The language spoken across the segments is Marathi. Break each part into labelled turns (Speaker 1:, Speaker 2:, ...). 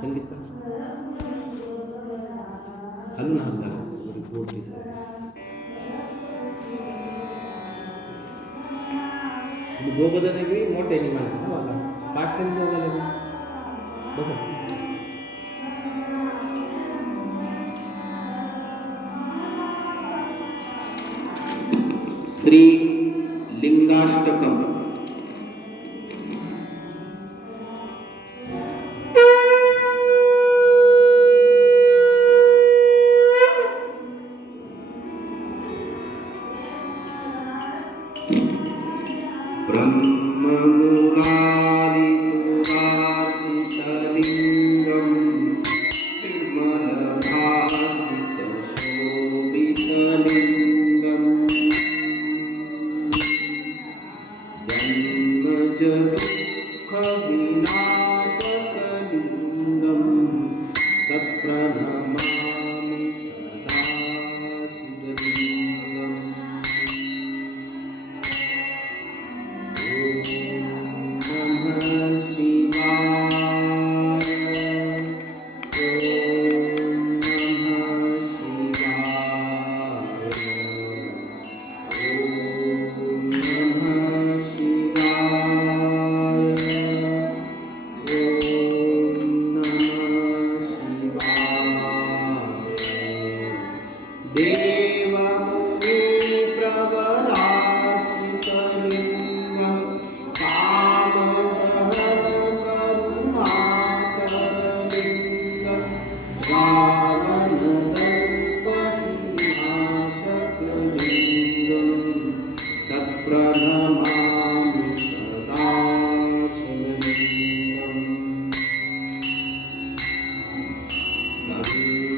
Speaker 1: संगीत. खालून हात लागायचा बरी बोट दोघं जण बी मोठ्याने म्हणा ना मला पाठ दोघाला बसा.
Speaker 2: श्री लिंगाष्टकम. निर्मलभासितशोभितलिङ्गम् जन्मजदुःखविनाशकलिङ्गम् सदा शिवलिङ्गम् ॐ नमः शिवाय।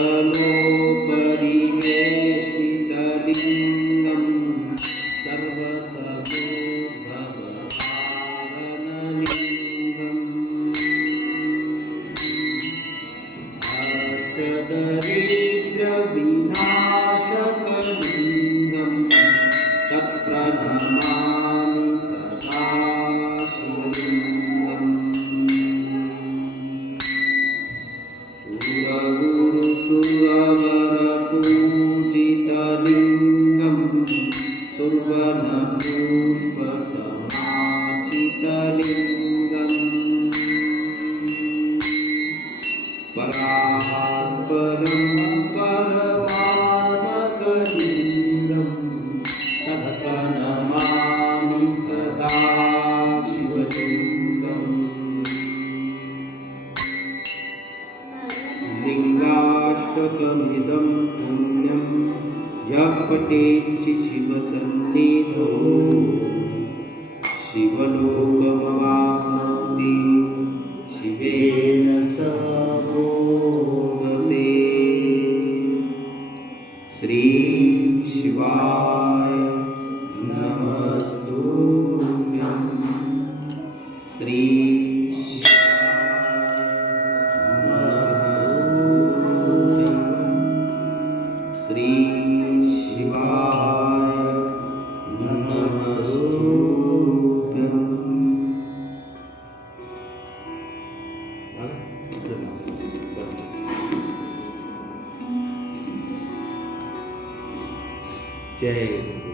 Speaker 2: अष्टदलोपरिवेष्टितलिङ्गं सर्वसमूहभारणलिङ्गम् अष्टदरिद्रविनाशकलिङ्गं सुर्वनपुष्पसमाचितलिङ्गम् परात्परं परमात्मकलिङ्गं तत् नमामि सदा शिवलिङ्गम् लिङ्गाष्टकमिदं पुण्यम् यः पठेच्चि शिवसन्निधौ. शिवलोकमवाप्नोति शिवेन सह मोदते श्री शिवाय नमस्तुभ्यं श्री
Speaker 1: 是的，对。J。